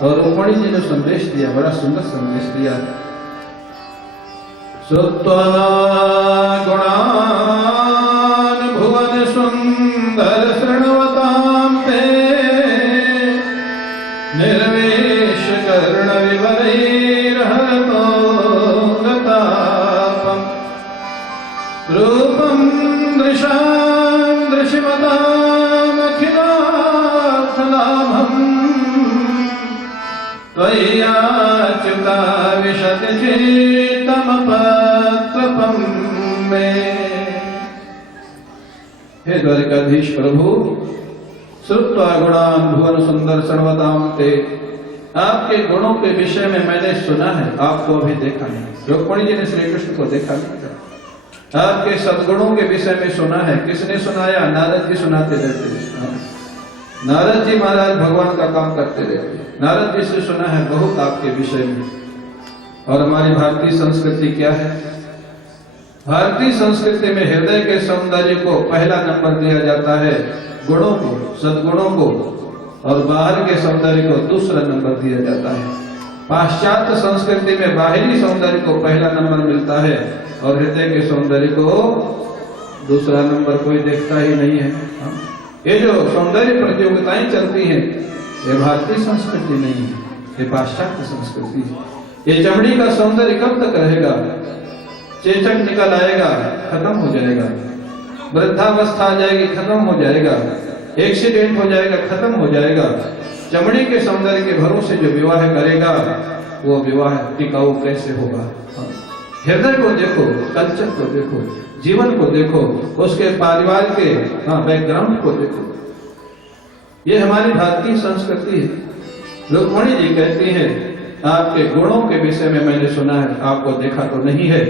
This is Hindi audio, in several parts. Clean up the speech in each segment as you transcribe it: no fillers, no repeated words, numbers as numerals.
और रुक्मिणी जी ने संदेश दिया, बड़ा सुंदर संदेश दिया। श्रुत्वा गुणान् भुवन सुंदर शृण्वतां ते निर्वेश कर्ण विवरैर्हतो गतापम् रूपं दृशां दृश्यमतामखिलार्थलाभम् त्वय्याच्युता विशति चेतमपत्रपं मे। हे द्वारिकाधीश प्रभु, श्रुत्वा गुणान् भुवन सुंदर सर्वतां ते, आपके गुणों के विषय में मैंने सुना है, आपको अभी देखा नहीं। रुक्मिणी जी ने श्री कृष्ण को देखा नहीं था। आपके सद्गुणों के विषय में सुना है। किसने सुनाया? नारद जी सुनाते रहते हैं। नारद जी महाराज भगवान का काम करते रहते। नारद जी से सुना है बहुत आपके विषय में। और हमारी भारतीय संस्कृति क्या है? भारतीय संस्कृति में हृदय के सौंदर्य को पहला नंबर दिया जाता है, गुणों को, सद्गुणों को, और बाहर के सौंदर्य को दूसरा नंबर दिया जाता है। पाश्चात्य संस्कृति में बाहरी सौंदर्य को पहला नंबर मिलता है और हृदय के सौंदर्य को दूसरा नंबर कोई देखता ही नहीं है। ये जो सौंदर्य प्रतियोगिताएं चलती हैं, ये भारतीय संस्कृति नहीं है, ये पाश्चात्य संस्कृति है। ये चमड़ी का सौंदर्य कब तक रहेगा? चेचक निकल आएगा, खत्म हो जाएगा। वृद्धावस्था आ जाएगी, खत्म हो जाएगा। एक्सीडेंट हो जाएगा, खत्म हो जाएगा। चमड़ी के सौंदर्य के भरोसे जो विवाह करेगा, वो विवाह टिकाऊ कैसे होगा? हृदय को देखो, कल्चर को देखो, जीवन को देखो, उसके परिवार के बैकग्राउंड को देखो। ये हमारी भारतीय संस्कृति है। रुक्मिणी जी कहती हैं, आपके गुणों के विषय में मैंने सुना है, आपको देखा तो नहीं है,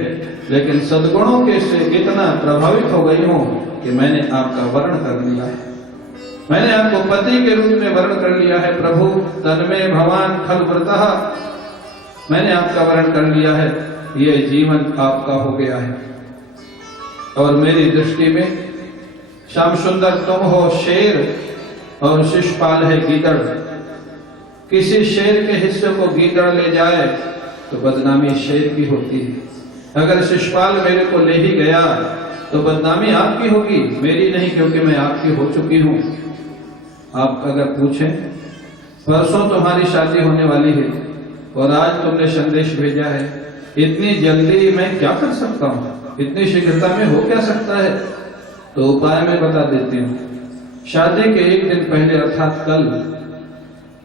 लेकिन सद्गुणों के से इतना प्रभावित हो गई हूं कि मैंने आपका वर्ण कर लिया है। मैंने आपको पति के रूप में वर्ण कर लिया है। प्रभु तन्मे भवान खल व्रतः, मैंने आपका वर्ण कर लिया है। ये जीवन आपका हो गया है। और मेरी दृष्टि में श्याम सुंदर तुम हो शेर और शिशुपाल है गीदड़। किसी शेर के हिस्से को गीदड़ ले जाए तो बदनामी शेर की होती है। अगर शिशुपाल मेरे को ले ही गया तो बदनामी आपकी होगी, मेरी नहीं, क्योंकि मैं आपकी हो चुकी हूं। आप अगर पूछें, परसों तुम्हारी शादी होने वाली है और आज तुमने संदेश भेजा है, इतनी जल्दी मैं क्या कर सकता हूं? इतनी शीघ्रता में हो क्या सकता है? तो उपाय मैं बता देती हूँ। शादी के एक दिन पहले अर्थात कल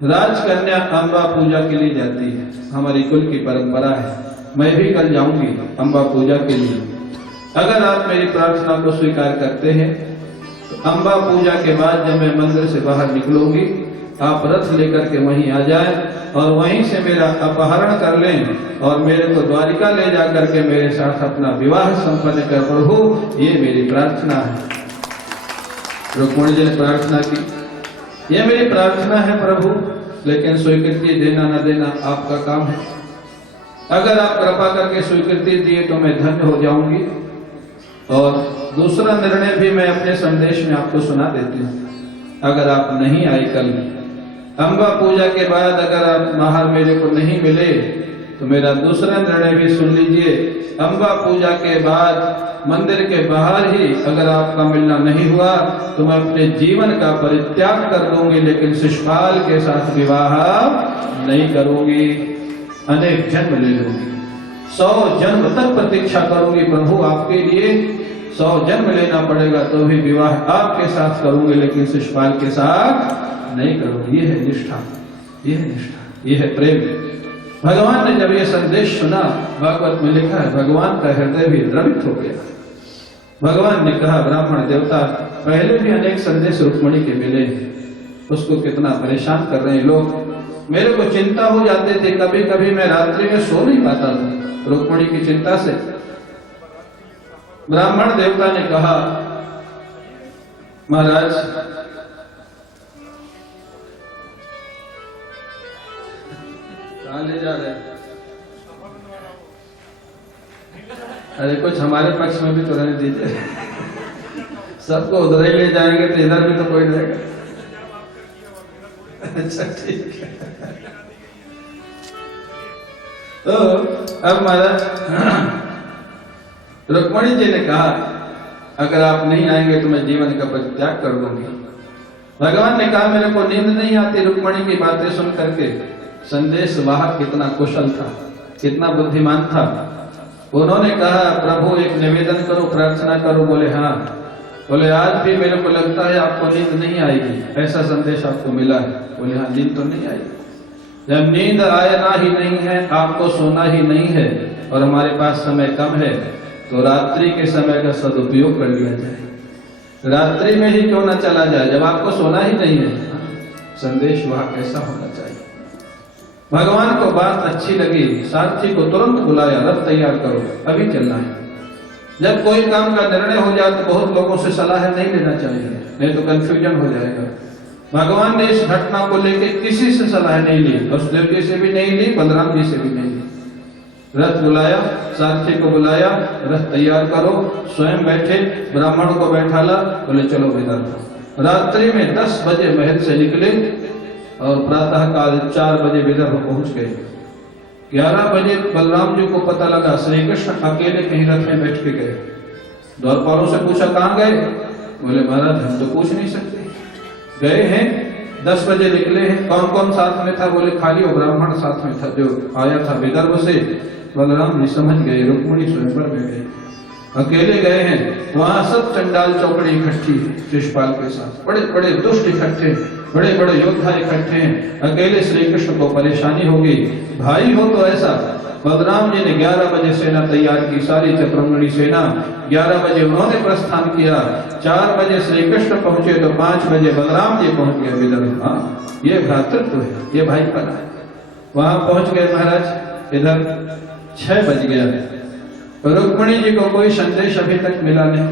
राजकन्या अम्बा पूजा के लिए जाती है। हमारी कुल की परंपरा है। मैं भी कल जाऊंगी अम्बा पूजा के लिए। अगर आप मेरी प्रार्थना को स्वीकार करते हैं तो अम्बा पूजा के बाद जब मैं मंदिर से बाहर निकलूंगी, आप रथ लेकर के वहीं आ जाए और वहीं से मेरा अपहरण कर लें और मेरे को द्वारिका ले जाकर के मेरे साथ अपना विवाह संपन्न कर। प्रभु, ये मेरी प्रार्थना है। रुक्मिणी जी ने प्रार्थना की, ये मेरी प्रार्थना है प्रभु, लेकिन स्वीकृति देना न देना आपका काम है। अगर आप कृपा करके स्वीकृति दिए तो मैं धन्य हो जाऊंगी। और दूसरा निर्णय भी मैं अपने संदेश में आपको सुना देती हूँ। अगर आप नहीं आए कल अम्बा पूजा के बाद, अगर आप बाहर मेरे को नहीं मिले, तो मेरा दूसरा निर्णय भी सुन लीजिए। अम्बा पूजा के बाद मंदिर के बाहर ही अगर आपका मिलना नहीं हुआ तो मैं अपने जीवन का परित्याग कर दूंगी, लेकिन शिशुपाल के साथ विवाह नहीं करूंगी। अनेक जन्म ले लूंगी, 100 जन्म तक प्रतीक्षा करूंगी प्रभु आपके लिए। 100 जन्म लेना पड़ेगा तो भी विवाह आपके साथ करूंगी, लेकिन शिशुपाल के साथ नहीं करूंगी। ये है निष्ठा, ये है निष्ठा, ये है प्रेम। भगवान ने जब ये संदेश सुना, भागवत में लिखा है, भगवान का हृदय भी द्रवित हो गया। भगवान ने कहा, ब्राह्मण देवता, पहले भी अनेक संदेश रुक्मिणी के मिले, उसको कितना परेशान कर रहे हैं लोग। मेरे को चिंता हो जाते थे, कभी कभी मैं रात्रि में सो नहीं पाता था रुक्मिणी की चिंता से। ब्राह्मण देवता ने कहा, महाराज कहाँ ले जा रहे हैं? अरे कुछ हमारे पक्ष में भी तो रहने दीजिए। सबको उधर ही ले जाएंगे तो इधर भी तो कोई रहेगा। अच्छा ठीक है। तो अब महाराज रुक्मणी जी ने कहा अगर आप नहीं आएंगे तो मैं जीवन का परित्याग कर दूंगी। भगवान ने कहा मेरे को नींद नहीं आती रुक्मणी की बातें सुन करके। संदेश वाहक कितना कुशल था, कितना बुद्धिमान था। उन्होंने कहा प्रभु एक निवेदन करो, प्रार्थना करो। बोले हाँ। बोले आज भी मेरे को लगता है आपको नींद नहीं आएगी, ऐसा संदेश आपको मिला है। बोले हाँ नींद तो नहीं आएगी। जब नींद आना ही नहीं है, आपको सोना ही नहीं है और हमारे पास समय कम है, तो रात्रि के समय का सदुपयोग कर लिया जाए। रात्रि में ही क्यों ना चला जाए जब आपको सोना ही नहीं है। संदेश वहां कैसा होना चाहिए। भगवान को बात अच्छी लगी, सारथी को तुरंत बुलाया, रथ तैयार करो, अभी चलना है। जब कोई काम का निर्णय हो जाए तो बहुत लोगों से सलाह नहीं लेना चाहिए, नहीं तो कंफ्यूजन हो जाएगा। भगवान ने इस घटना को लेकर किसी से सलाह नहीं ली, वसुदेव जी से भी नहीं ली, बलराम जी से भी नहीं ली। रथ बुलाया, सारथी को बुलाया, रथ तैयार करो, स्वयं बैठे, ब्राह्मण को बैठाला, बोले चलो विदर्भ। रात्रि में 10 बजे महल से निकले और प्रातः काल 4 बजे विदर्भ पहुंच गए। 11 बजे बलराम जी को पता लगा श्री कृष्ण अकेले कहीं रथ में बैठ के गए। द्वारपालों से पूछा कहाँ गए? बोले महाराज हम तो पूछ नहीं सकते, गए हैं 10 बजे निकले हैं। कौन कौन साथ में था? बोले खाली वो ब्राह्मण साथ में था जो आया था विदर्भ से। बलराम जी समझ गए रुक्मिणी स्वयंवर में गए, अकेले गए हैं। वहां सब चंडाल चौकड़ी इकट्ठी शिशुपाल के साथ, बड़े बड़े दुष्ट इकट्ठे, बड़े बड़े योद्धा इकट्ठे हैं। अकेले श्री कृष्ण को परेशानी होगी। भाई हो तो ऐसा। बलराम जी ने 11 बजे सेना तैयार की, सारी चतुरंगणी सेना। 11 बजे उन्होंने प्रस्थान किया। 4 बजे श्री कृष्ण पहुंचे तो 5 बजे बलराम जी पहुंच गए विदर्भ। हाँ ये भ्रातृत्व है, ये भाईपना है। वहां पहुंच गए महाराज। इधर 6 बज गया, रुक्मिणी जी को कोई संदेश अभी तक मिला नहीं।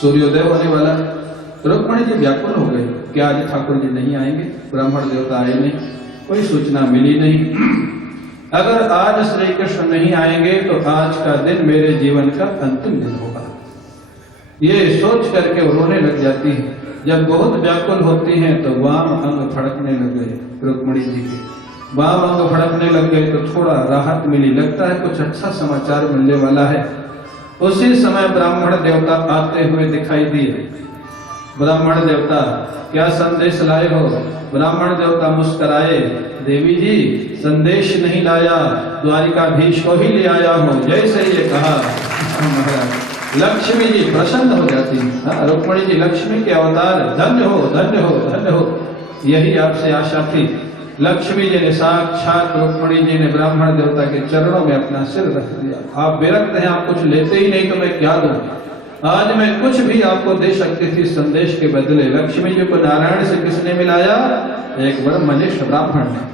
सूर्योदय होने वाला। रुक्मिणी जी व्याकुल हो गई, क्या आज ठाकुर जी नहीं आएंगे? ब्राह्मण देवता आए नहीं, कोई सूचना मिली नहीं। अगर आज श्री कृष्ण नहीं आएंगे तो आज का दिन मेरे जीवन का अंतिम दिन होगा, ये सोच करके रोने लग जाती है। जब बहुत व्याकुल होती हैं तो वाम अंग फड़कने लग गए रुक्मिणी जी के। वाम अंग फड़कने लग गए तो थोड़ा राहत मिली, लगता है कुछ अच्छा समाचार मिलने वाला है। उसी समय ब्राह्मण देवता आते हुए दिखाई दिए। ब्राह्मण देवता क्या संदेश लाए हो? ब्राह्मण देवता मुस्कुराए, देवी जी संदेश नहीं लाया, द्वारिकाधीश को ही ले आया हूं। जैसे ये कहा महाराज लक्ष्मी जी प्रसन्न हो जाती है। रुक्मिणी जी लक्ष्मी के अवतार, धन्य हो धन्य हो धन्य हो, यही आपसे आशा थी। लक्ष्मी जी ने साक्षात रुक्मिणी जी ने ब्राह्मण देवता के चरणों में अपना सिर रख दिया। आप विरक्त हैं, आप कुछ लेते ही नहीं तो मैं क्या दूं? आज मैं कुछ भी आपको दे सकती थी संदेश के बदले। लक्ष्मी जी को नारायण से किसने मिलाया? एक ब्रह्मनिष्ठ ब्राह्मण ने।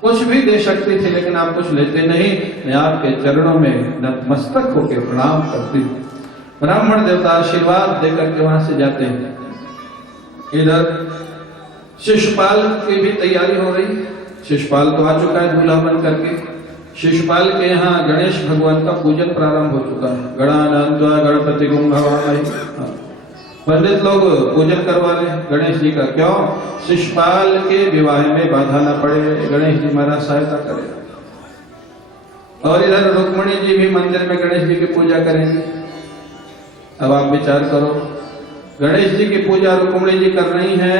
कुछ भी दे सकती थी लेकिन आप कुछ लेते नहीं। मैं आपके चरणों में नतमस्तक होकर प्रणाम करती हूँ। ब्राह्मण देवता आशीर्वाद देकर के वहां से जाते हैं। इधर शिशुपाल की भी तैयारी हो रही। शिशुपाल तो आ चुका है दूल्हा बन करके। शिशुपाल के यहाँ गणेश भगवान का पूजन प्रारंभ हो चुका है। गणानान्त्वा गणपति भवामहे। पंडित लोग पूजन करवा रहे गणेश जी का। क्यों? शिशुपाल के विवाह में बाधा न पड़े, गणेश जी हमारा सहायता करे। और इधर रुक्मिणी जी भी मंदिर में गणेश जी की पूजा करेंगे। अब आप विचार करो, गणेश जी की पूजा रुक्मिणी जी कर रही है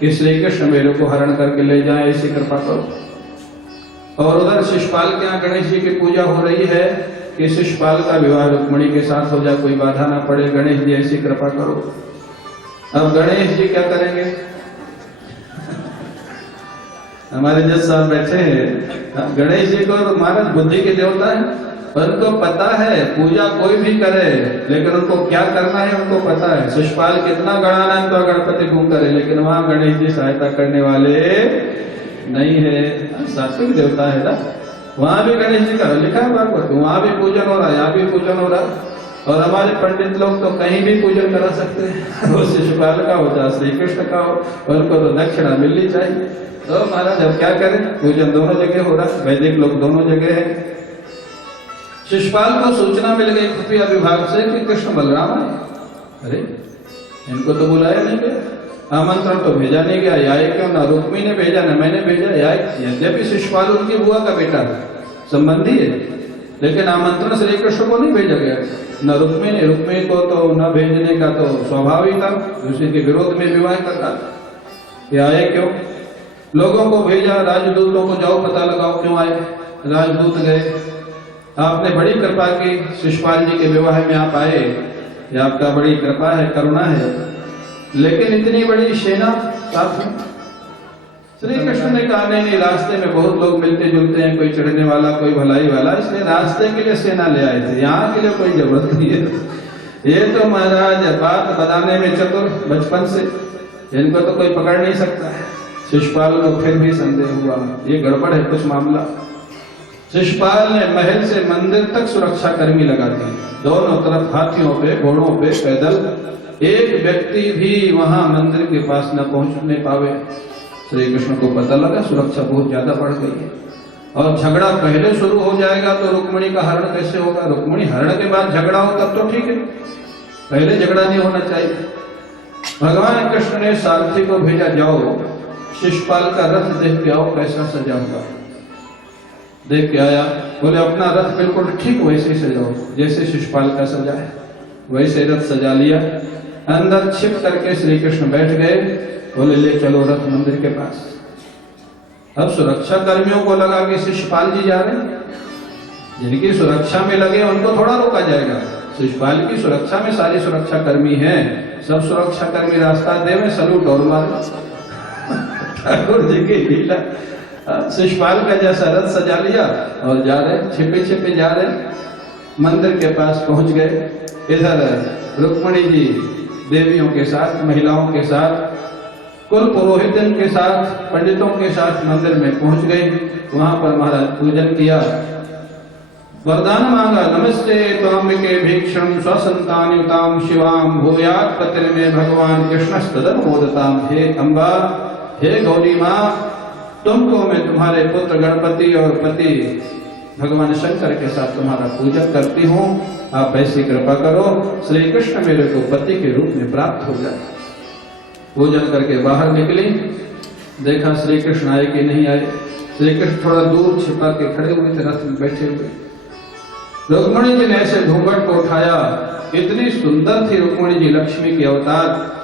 कि श्री कृष्ण मेरे को हरण करके ले जाए, ऐसी कृपा करो। और उधर शिशुपाल के यहाँ गणेश जी की पूजा हो रही है कि शिशुपाल का विवाह रुक्मिणी के साथ हो जाए, कोई बाधा ना पड़े, गणेश जी ऐसी कृपा करो। अब गणेश जी क्या करेंगे? हमारे जज साहब बैठे हैं। गणेश जी को महाराज बुद्धि के देवता है, उनको पता है पूजा कोई भी करे लेकिन उनको क्या करना है उनको पता है। शिशुपाल कितना गणानंद तो गणपति घूम करे लेकिन वहां गणेश जी सहायता करने वाले नहीं है। सात्विक देवता है ना, वहां भी गणेश जी का लिखा है भागवत, वहां भी पूजन हो रहा है, यहाँ भी पूजन हो रहा है। और हमारे पंडित लोग तो कहीं भी पूजन करा सकते हैं। वो शिशुपाल का हो चाहे श्री कृष्ण का हो, उनको तो दक्षिणा मिलनी चाहिए। तो महाराज अब क्या करें? पूजन दोनों जगह हो रहा है, वैदिक लोग दोनों जगह है। शिशुपाल को सूचना मिल गई खुफिया विभाग से कि कृष्ण बलराम है। अरे इनको तो बुलाया नहीं गया। आमंत्रण तो भेजा नहीं गया, ये आए क्यों? ना रुक्मी ने भेजा ना मैंने भेजा, ये आए। यद्यपि शिशुपाल उनकी बुआ का बेटा संबंधी है, लेकिन आमंत्रण श्री कृष्ण को नहीं भेजा गया। न रुक्मी ने, रुक्मी को तो न भेजने का तो स्वाभाविक था, उसी के विरोध में विवाह कर रहा। ये आए क्यों? लोगों को भेजा, राजदूतों को जाओ पता लगाओ क्यों आए। राजदूत गए, आपने बड़ी कृपा की, शिशुपाल जी के विवाह में आप आए, ये आपका बड़ी कृपा है, करुणा है, लेकिन इतनी बड़ी सेना साथ में। श्री कृष्ण ने कहा नहीं, रास्ते में बहुत लोग मिलते जुलते हैं, कोई चढ़ने वाला कोई भलाई वाला, इसलिए रास्ते के लिए सेना ले आए थे, यहाँ के लिए कोई जरूरत नहीं है। ये तो महाराज बात बताने में चतुर बचपन से, इनको तो कोई पकड़ नहीं सकता है। शिशुपाल को फिर भी संदेह हुआ, ये गड़बड़ है कुछ मामला। शिशुपाल ने महल से मंदिर तक सुरक्षा कर्मी लगा दिए, दोनों तरफ हाथियों पे, घोड़ों पे, पैदल, एक व्यक्ति भी वहां मंदिर के पास न पहुंचने पावे। श्री कृष्ण को पता लगा सुरक्षा बहुत ज्यादा बढ़ गई है, और झगड़ा पहले शुरू हो जाएगा तो रुक्मिणी का हरण कैसे होगा? रुक्मिणी हरण के बाद झगड़ा हो तब तो ठीक है, पहले झगड़ा नहीं होना चाहिए। भगवान कृष्ण ने सारथी को भेजा, जाओ शिशुपाल का रथ देख के आओ कैसा सजा हुआ। देख के आया, बोले अपना रथ बिल्कुल ठीक वैसे ही सजाओ जैसे शिशुपाल का सजा है, वैसे रथ सजा लिया। अंदर छिप करके श्री कृष्ण बैठ गए, बोले ले चलो रथ मंदिर के पास। अब सुरक्षा कर्मियों को लगा कि शिशुपाल जी जा रहे हैं, जिनकी सुरक्षा में लगे उनको थोड़ा रोका जाएगा। शिशुपाल की सुरक्षा में सारी सुरक्षा कर्मी हैं, सब सुरक्षा कर्मी रास्ता दे में सलूट और मारे। ठाकुर जी की लीला, शिशुपाल का जैसा रथ सजा लिया और जा रहे, छिपे छिपे जा रहे, मंदिर के पास पहुंच गए। इधर रुक्मिणी जी देवियों के साथ, महिलाओं के साथ, कुल पुरोहितन के साथ, पंडितों के साथ मंदिर में पहुंच गए। वहां पर महाराज पूजन किया, वरदान मांगा, नमस्ते त्वाम्बिके भीक्षण स्वसंतानयुतां शिवां भूयात् पतिर्मे भगवान कृष्णस्तदनुमोदताम्। हे अम्बा, हे गौरी माँ, तुमको मैं तुम्हारे पुत्र गणपति और पति भगवान शंकर के साथ तुम्हारा पूजन करती हूँ, आप ऐसी कृपा करो श्री कृष्ण मेरे को पति के रूप में प्राप्त हो जाए। पूजन करके बाहर निकली, देखा श्री कृष्ण आए कि नहीं आए। श्री कृष्ण थोड़ा दूर छिपा के खड़े हुए थे, रथ में बैठे हुए। रुक्मिणी जी ने ऐसे घूंघट को उठाया, इतनी सुंदर थी रुक्मिणी जी, लक्ष्मी की अवतार।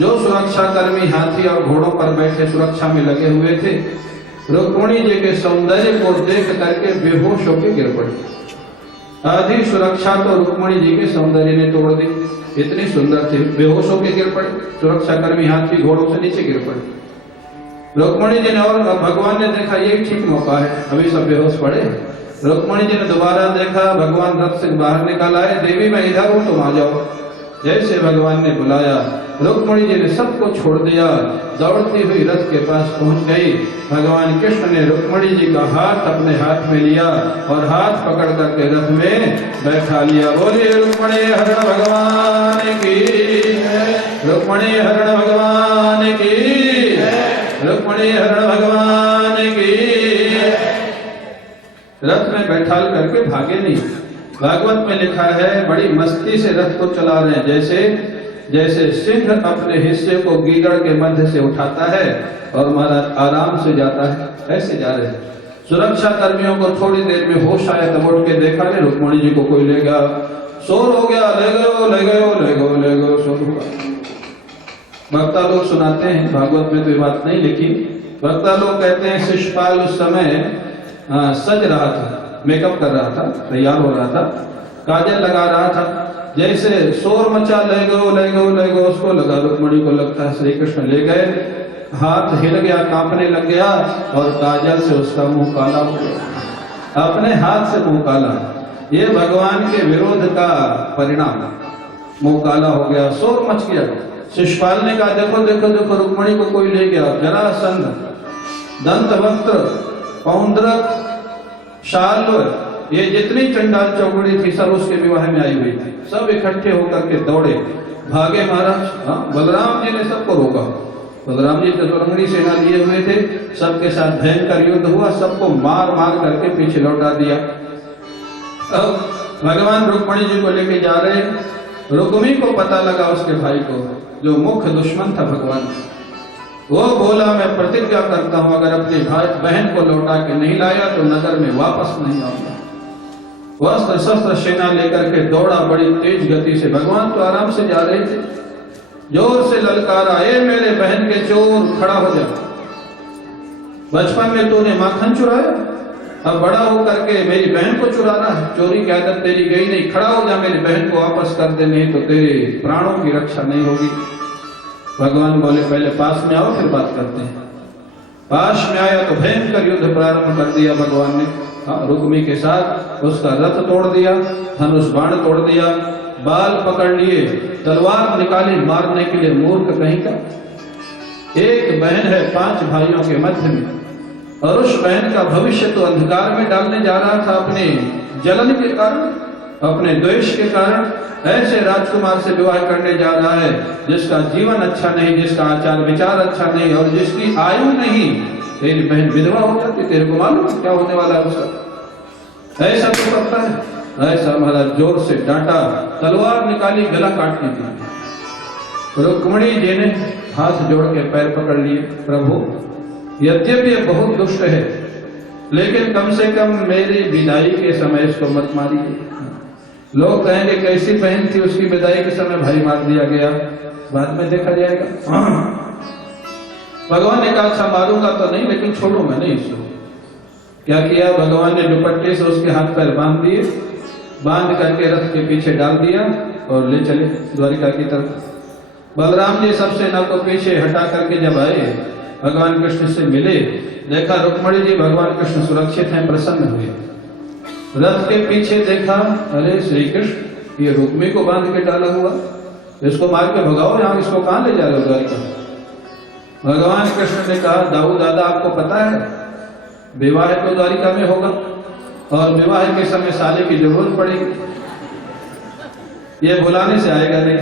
जो सुरक्षा कर्मी हाथी और घोड़ों पर बैठे सुरक्षा में लगे हुए थे, रुक्मिणी जी के सौंदर्य को देख करके बेहोश होकर गिर पड़ी। आधी सुरक्षा तो रुक्मिणी जी के सौंदर्य ने तोड़ दी, इतनी सुंदर थी, बेहोश होकर गिर पड़े। सुरक्षा कर्मी हाथी घोड़ों से नीचे गिर पड़े। रुक्मिणी जी ने, और भगवान ने देखा ये ठीक मौका है, अभी सब बेहोश पड़े। रुक्मिणी जी ने दोबारा देखा, भगवान रथ से बाहर निकाल आए, देवी मैं इधर हूं तुम आ जाओ। जैसे भगवान ने बुलाया, रुक्मिणी जी ने सबको छोड़ दिया, दौड़ती हुई रथ के पास पहुंच गई। भगवान कृष्ण ने रुक्मिणी जी का हाथ अपने हाथ में लिया और हाथ पकड़ करके रथ में बैठा लिया। बोलिए रुक्मिणी हरण भगवान की, रुक्मिणी हरण भगवान की, रुक्मिणी हरण भगवान की। रथ में बैठाल करके भागे नहीं। भागवत में लिखा है, बड़ी मस्ती से रथ को चला रहे हैं, जैसे जैसे सिंह अपने हिस्से को गीदड़ के मध्य से उठाता है और महाराज आराम से जाता है, ऐसे जा रहे हैं। सुरक्षा कर्मियों को थोड़ी देर में होश आया, तब उठ के देखा नहीं रुक्मिणी जी को कोई ले गया, शोर हो गया, ले गयो ले गयो ले गयो ले गयो, शोर हुआ। वक्ता लोग सुनाते हैं, भागवत में तो ये बात नहीं लिखी। वक्ता लोग कहते हैं शिशुपाल उस समय सज रहा था, मेकअप कर रहा था, तैयार हो रहा था, काजल लगा रहा था। जैसे शोर मचा, ले गो ले गो ले गो, उसको लगा, रुक्मिणी को लगता है श्री कृष्ण ले गए। हाथ हिल गया, कांपने लग गया और काजल से उसका मुंह काला हो गया, अपने हाथ से मुंह काला। ये भगवान के विरोध का परिणाम, मुंह काला हो गया, शोर मच गया। शिशुपाल ने कहा देखो देखो देखो, रुक्मिणी को कोई ले गया। जरासंध, दंतवक्त्र, पौंड्रक, शाल्व, ये जितनी चंडाल चौगुड़ी थी सब उसके विवाह में आई हुई थी। सब इकट्ठे होकर के दौड़े, भागे महाराज। बलराम जी ने सबको रोका। बलराम जी चतुरंगी सेना लिए हुए थे, सबके साथ भयंकर युद्ध हुआ, सबको मार मार करके पीछे लौटा दिया। अब भगवान रुक्मिणी जी को लेके जा रहे, रुक्मी को पता लगा उसके भाई को, जो मुख्य दुश्मन था भगवान, वो बोला मैं प्रतिज्ञा करता हूं अगर अपनी भाई बहन को लौटा के नहीं लाया तो नगर में वापस नहीं आऊंगा। वस्त्र शस्त्र सेना लेकर के दौड़ा बड़ी तेज गति से। भगवान तो आराम से जा रहे थे, जोर से ललकारा, ए मेरे बहन के चोर खड़ा हो जा। बचपन में तूने माखन चुराया, अब बड़ा हो करके मेरी बहन को चुरा रहा है। चोरी की आदत तेरी गई नहीं, खड़ा हो जा, मेरी बहन को वापस कर दे, नहीं तो तेरे प्राणों की रक्षा नहीं होगी। भगवान बोले पहले पास में आओ फिर बात करते हैं। पास में आया तो भयंकर युद्ध प्रारंभ कर दिया भगवान ने। रुक्मी के साथ उसका रथ तोड़ दिया, धनुष बाण तोड़ दिया, बाल पकड़ लिए, तलवार निकाली मारने के लिए। मूर्ख कहीं का। एक बहन है 5 भाइयों के मध्य में, और उस बहन का भविष्य तो अंधकार में डालने जा रहा था अपने जलन के कारण, अपने द्वेष के कारण। ऐसे राजकुमार से विवाह करने जा रहा है जिसका जीवन अच्छा नहीं, जिसका आचार विचार अच्छा नहीं, और जिसकी आयु नहीं। तेरी बहन विधवा हो जाती, तेरे को मालूम क्या होने वाला है उसका। ऐसा तो करता है। ऐसा महाराज जोर से डांटा, तलवार निकाली, गला काटने की। रुक्मिणी जी ने हाथ जोड़ के पैर पकड़ लिए, प्रभु यद्यपि ये बहुत दुष्ट है, लेकिन कम से कम मेरी विदाई के समय इसको मत मारिए। लोग कहेंगे कैसी बहन थी, उसकी विदाई के समय भाई मार दिया गया, बाद में देखा जाएगा। भगवान ने कहा अच्छा मारूंगा तो नहीं, लेकिन छोड़ूंगा नहीं इसको। क्या किया भगवान ने? दुपट्टे से उसके हाथ पैर बांध दिए, बांध करके रथ के पीछे डाल दिया और ले चले द्वारिका की तरफ। बलराम जी सब सेना को पीछे हटा करके जब आए, भगवान कृष्ण से मिले, देखा रुक्मिणी जी भगवान कृष्ण सुरक्षित हैं, प्रसन्न हुए। रथ के पीछे देखा, अरे श्री कृष्ण ये रुक्मी को बांध के डाला हुआ, इसको मार के भगाओ, यहाँ इसको कहां ले जा रहे हो द्वारिका? भगवान कृष्ण ने कहा दाऊ दादा आपको पता है विवाह तो द्वारिका में होगा, और विवाह के समय साले की जरूरत पड़ेगी, ये बुलाने से आएगा नहीं।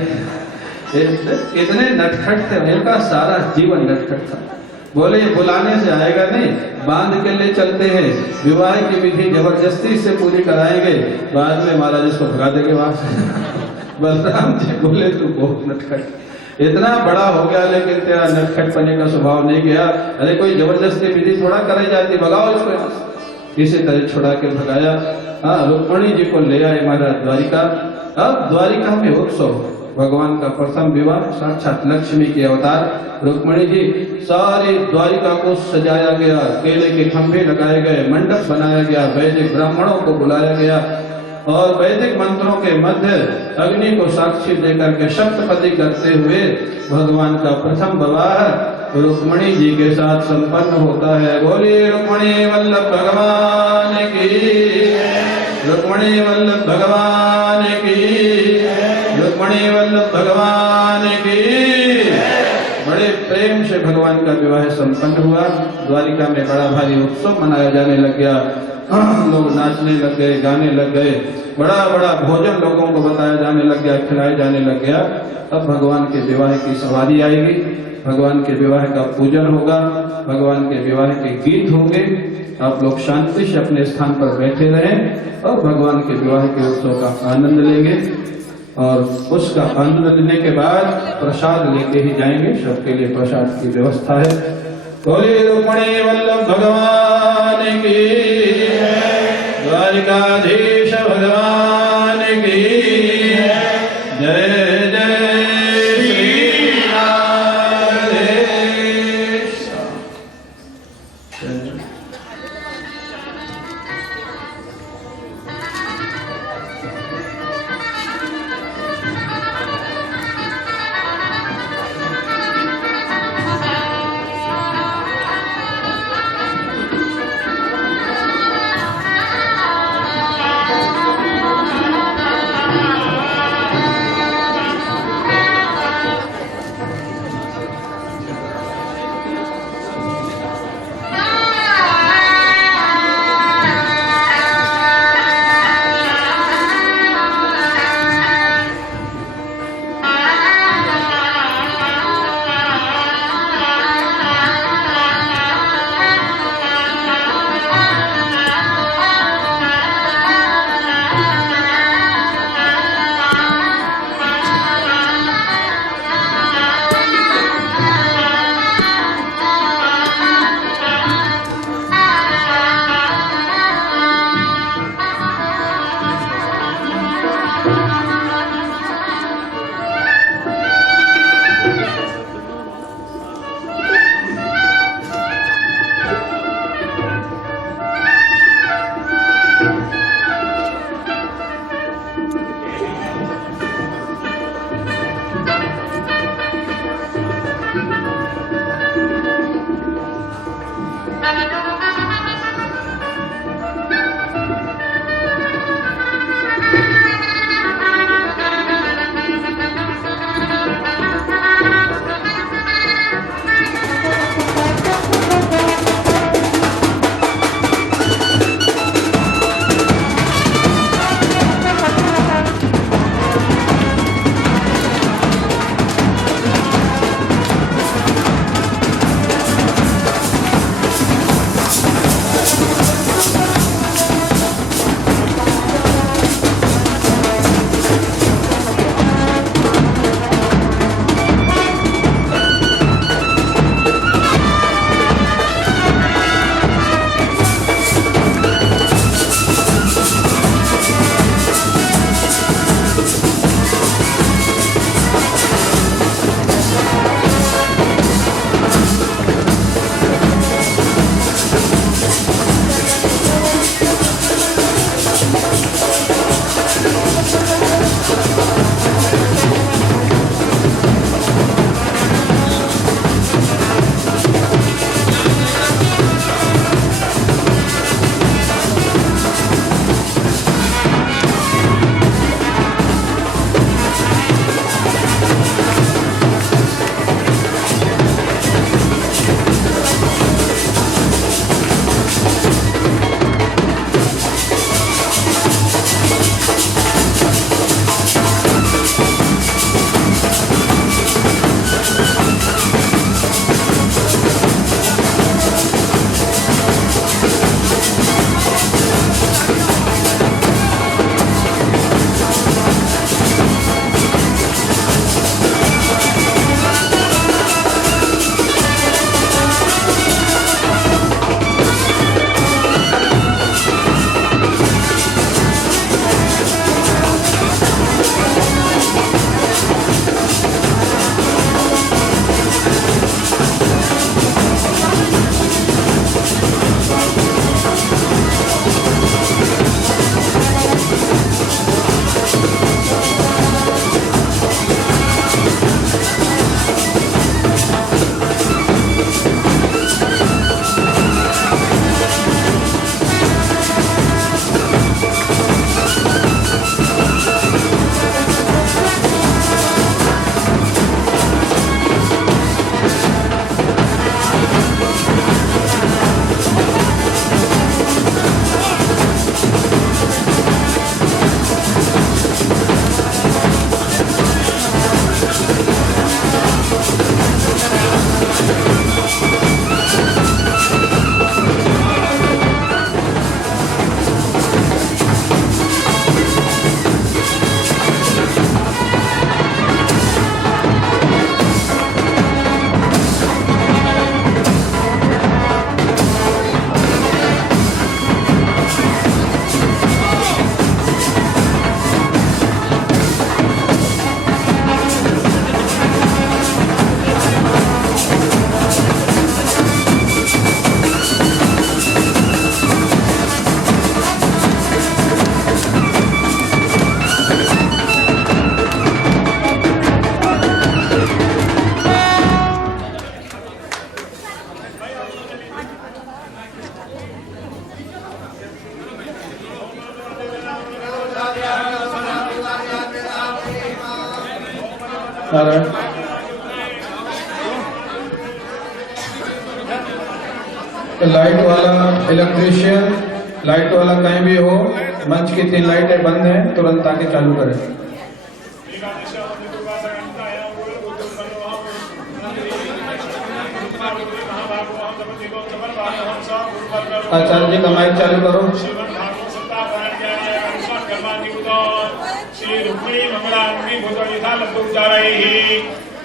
कितने नटखट थे, उनका सारा जीवन नटखट था। बोले ये बुलाने से आएगा नहीं, बांध के ले चलते हैं, विवाह की विधि जबरदस्ती से पूरी कराएंगे, बाद में महाराज इसको भगा देंगे वहां से। बलराम जी बोले तू बहुत नटखट, इतना बड़ा हो गया लेकिन तेरा नटखट पने का स्वभाव नहीं गया। अरे कोई जबरदस्ती विधि थोड़ा कराई जाती, भगाओ इसको यहाँ से। इसी तरह छुड़ा के भगाया। हाँ, रुक्मिणी जी को ले आए महाराज द्वारिका। अब द्वारिका में उत्सव, भगवान का प्रथम विवाह, साक्षात लक्ष्मी के अवतार रुक्मिणी जी। सारी द्वारिका को सजाया गया, केले के खंभे लगाए गए, मंडप बनाया गया, वैदिक ब्राह्मणों को बुलाया गया, और वैदिक मंत्रों के मध्य अग्नि को साक्षी देकर के सप्तपदी करते हुए भगवान का प्रथम विवाह रुक्मिणी जी के साथ संपन्न होता है। बोलिए रुक्मिणी वल्लभ भगवान की, रुक्मिणी वल्लभ भगवान की, रुक्मिणी वल्लभ भगवान की। बड़े प्रेम से भगवान का विवाह संपन्न हुआ। द्वारिका में बड़ा भारी उत्सव मनाया जाने लग गया, लोग नाचने लग गए, गाने लग गए, बड़ा बड़ा भोजन लोगों को बताया जाने लग गया, खिलाया जाने लग गया। अब भगवान के विवाह की सवारी आएगी, भगवान के विवाह का पूजन होगा, भगवान के विवाह के गीत होंगे। आप लोग शांति से अपने स्थान पर बैठे रहें और भगवान के विवाह के उत्सव का आनंद लेंगे, और उसका आनंद लेने के बाद प्रसाद लेके ही जाएंगे। सबके लिए प्रसाद की व्यवस्था है। बोलिए रुक्मिणी वल्लभ भगवान की, द्वारिकाधीश भगवान की जय जय श्री राधे। नारायण। तो लाइट वाला इलेक्ट्रीशियन, लाइट वाला कहीं भी हो, मंच की 3 लाइटें बंद हैं, तुरंत आके चालू करें। आचार्य जी का माइक चालू करो। श्री रुक्मिणी मंगलाग्नि भूतविधा लब्धोपचारैः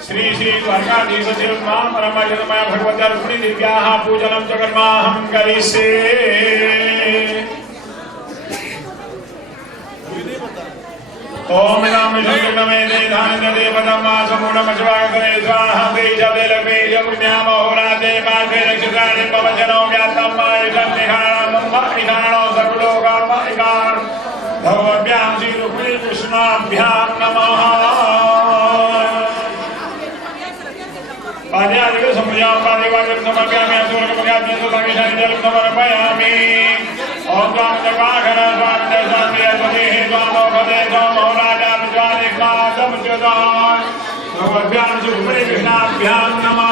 श्री श्री द्वारकाधीश श्रीमा परमजनमय भगवत्या रुक्मिणी दिव्याः पूजनं च कर्माहं करिष्ये। ओम नमः शिवाय देधान देवतमा समूढमश्वागरे स्वाहा तेजदेलवेज पुण्यामहोराते माघे नक्षत्राणि पवचनो व्यात्तं मायिषन्निहाणं मायिषाणो सर्वलोकामायिकान् भगवद्भ्यां श्रीरुक्मिणी कृष्णाभ्यां नमः। स्वाध्याय संप्रजापादि वाचन समर्पयामि असूर कमयात्म सुतामि शांति समर्पयामि ओम त्वां जगाघन स्वामिते स्वामिते स्वदेहि स्वामो भदे स्वामो राजा विद्वानिष्णादम च्युतान् सर्वभ्यां सुखमणि कृष्णाभ्यां नमः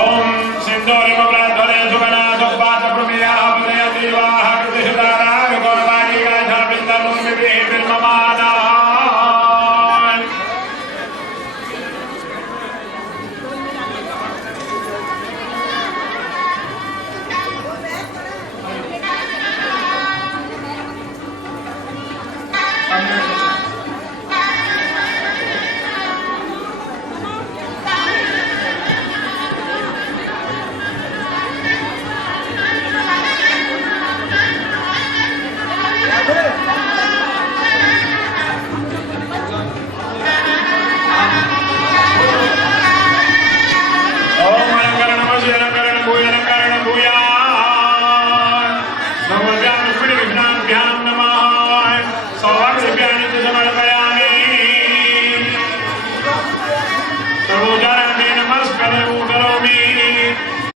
ओम सिंधोरिम प्रार्थने सुगना सप्पात प्रमेयाः प्रमेय देवाः